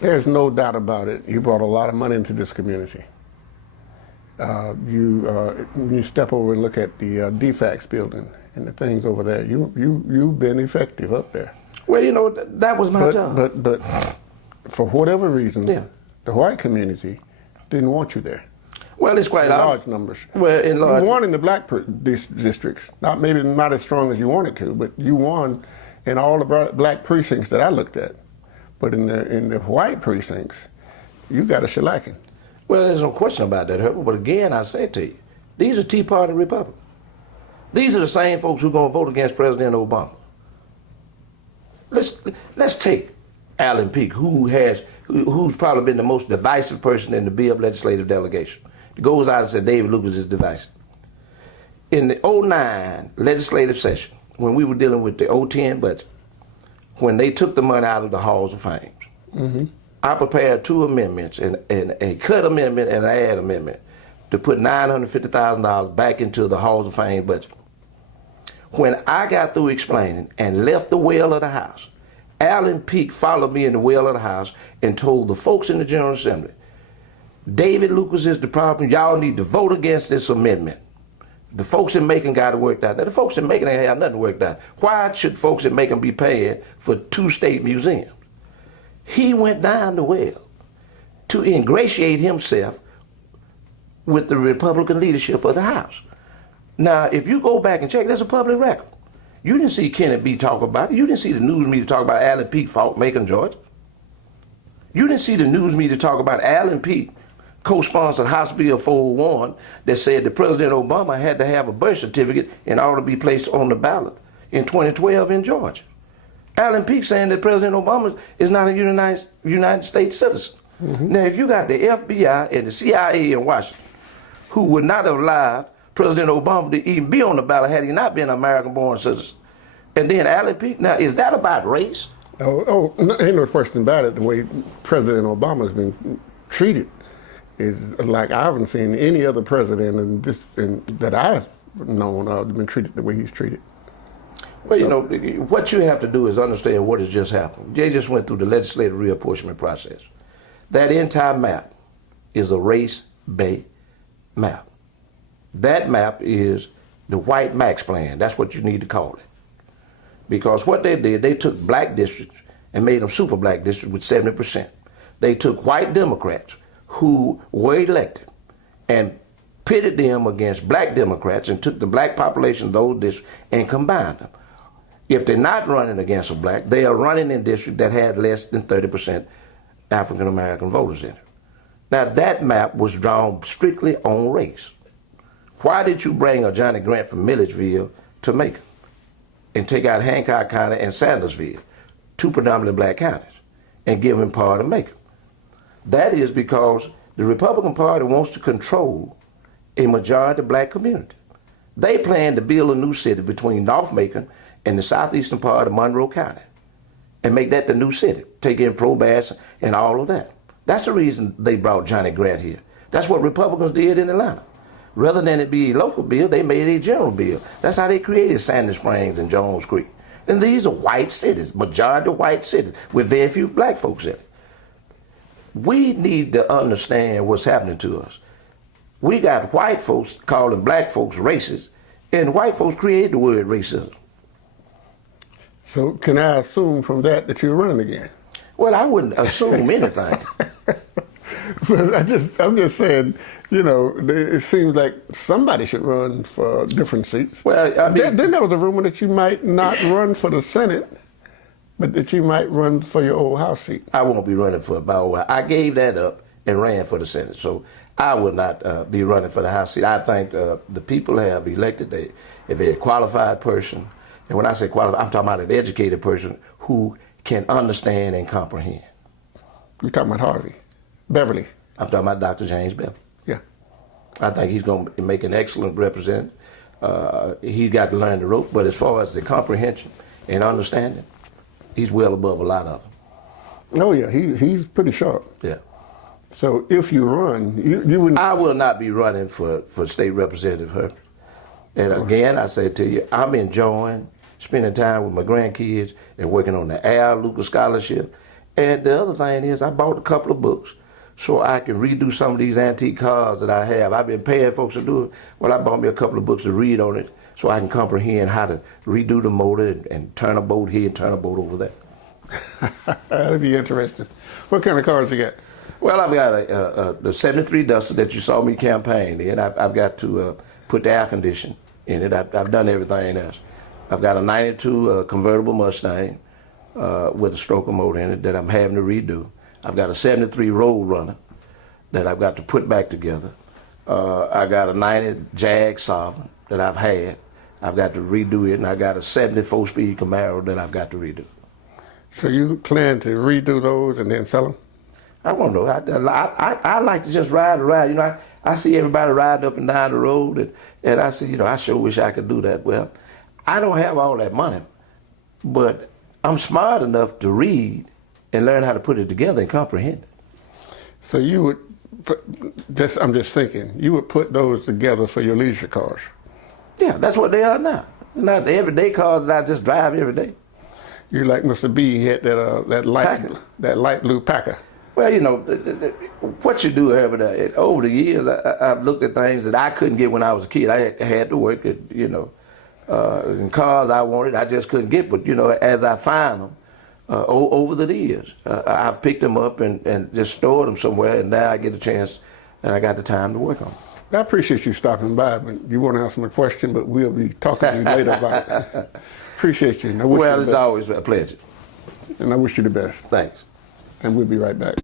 There's no doubt about it. You brought a lot of money into this community. When you step over and look at the DFAX building and the things over there, you've been effective up there. Well, you know, that was my job. But for whatever reason, the white community didn't want you there. Well, it's quite large numbers. Well, in large, you won in the black districts. Maybe not as strong as you wanted to, but you won in all the black precincts that I looked at. But in the white precincts, you got a shellacking. Well, there's no question about that, Herbert. But again, I say to you, these are Tea Party Republicans. These are the same folks who are going to vote against President Obama. Let's take Alan Peake, who's probably been the most divisive person in the Bibb legislative delegation. He goes out and says David Lucas is divisive. In the 2009 legislative session, when we were dealing with the 2010 budget, when they took the money out of the Halls of Fame, I prepared 2 amendments, and a cut amendment and an add amendment, to put $950,000 back into the Halls of Fame budget. When I got through explaining and left the well of the House, Alan Peake followed me in the well of the House and told the folks in the General Assembly, David Lucas is the problem. Y'all need to vote against this amendment. The folks in Macon got it worked out. Now, the folks in Macon ain't have nothing worked out. Why should folks in Macon be paying for 2 state museums? He went down the well to ingratiate himself with the Republican leadership of the House. Now, if you go back and check, there's a public record. You didn't see Kenneth B. talk about it. You didn't see the news media talk about Alan Peake fought Macon, Georgia. You didn't see the news media talk about Alan Peake co-sponsored House Bill 401 that said that President Obama had to have a birth certificate in order to be placed on the ballot in 2012 in Georgia. Alan Peake saying that President Obama is not a United States citizen. Now, if you got the FBI and the CIA in Washington, who would not have allowed President Obama to even be on the ballot had he not been an American-born citizen, and then Alan Peake, now, is that about race? No, ain't no question about it. The way President Obama has been treated is like I haven't seen any other president that I've known been treated the way he's treated. Well, you know, what you have to do is understand what has just happened. They just went through the legislative reapportionment process. That entire map is a race-based map. That map is the white max plan. That's what you need to call it. Because what they did, they took black districts and made them super black districts with 70%. They took white Democrats who were elected and pitted them against black Democrats and took the black population of those districts and combined them. If they're not running against a black, they are running in districts that had less than 30% African American voters in it. Now, that map was drawn strictly on race. Why did you bring a Johnny Grant from Milledgeville to Macon and take out Hancock County and Sandersville, 2 predominantly black counties, and give him part of Macon? That is because the Republican Party wants to control a majority black community. They plan to build a new city between North Macon and the southeastern part of Monroe County and make that the new city, take in Pro-Bass and all of that. That's the reason they brought Johnny Grant here. That's what Republicans did in Atlanta. Rather than it be a local bill, they made a general bill. That's how they created Sandy Springs and Jones Creek. And these are white cities, majority white cities, with very few black folks in it. We need to understand what's happening to us. We got white folks calling black folks racist, and white folks created the word racism. So can I assume from that you're running again? Well, I wouldn't assume anything. But I'm just saying, you know, it seems like somebody should run for different seats. Well, I mean, then there was a rumor that you might not run for the Senate, but that you might run for your old House seat. I won't be running for about. I gave that up and ran for the Senate, so I would not be running for the House seat. I think the people have elected a very qualified person, and when I say qualified, I'm talking about an educated person who can understand and comprehend. You're talking about Beverly. I'm talking about Dr. James Beverly. Yeah. I think he's going to make an excellent representative. He's got to learn the ropes, but as far as the comprehension and understanding, he's well above a lot of them. Oh yeah, he's pretty sharp. Yeah. So if you run, you wouldn't. I will not be running for state representative, Herbert. And again, I say to you, I'm enjoying spending time with my grandkids and working on the Al Lucas Scholarship And the other thing is I bought a couple of books so I can redo some of these antique cars that I have. I've been paying folks to do it. Well, I bought me a couple of books to read on it so I can comprehend how to redo the motor and turn a bolt here and turn a bolt over there. That'll be interesting. What kind of cars you got? Well, I've got the 73 Duster that you saw me campaign in. I've got to put the air conditioning in it. I've done everything else. I've got a 92 convertible Mustang with a stroker motor in it that I'm having to redo. I've got a 73 Road Runner that I've got to put back together. I got a 90 Jag Sovereign that I've had. I've got to redo it, and I got a 74-speed Camaro that I've got to redo. So you plan to redo those and then sell them? I don't know. I like to just ride around. You know, I see everybody riding up and down the road, and I see, you know, I sure wish I could do that. Well, I don't have all that money, but I'm smart enough to read and learn how to put it together and comprehend it. So you would, I'm just thinking, you would put those together for your leisure cars? Yeah, that's what they are now. They're not the everyday cars that I just drive every day. You like Mr. B, he had that light blue Packer. Well, you know, what you do, Herbert, over the years, I've looked at things that I couldn't get when I was a kid. I had to work at, you know, in cars I wanted, I just couldn't get. But, you know, as I find them over the years, I've picked them up and just stored them somewhere, and now I get a chance and I got the time to work on them. I appreciate you stopping by. But you want to ask me a question, but we'll be talking to you later about it. Appreciate you. Well, it's always a pleasure. And I wish you the best. Thanks. And we'll be right back.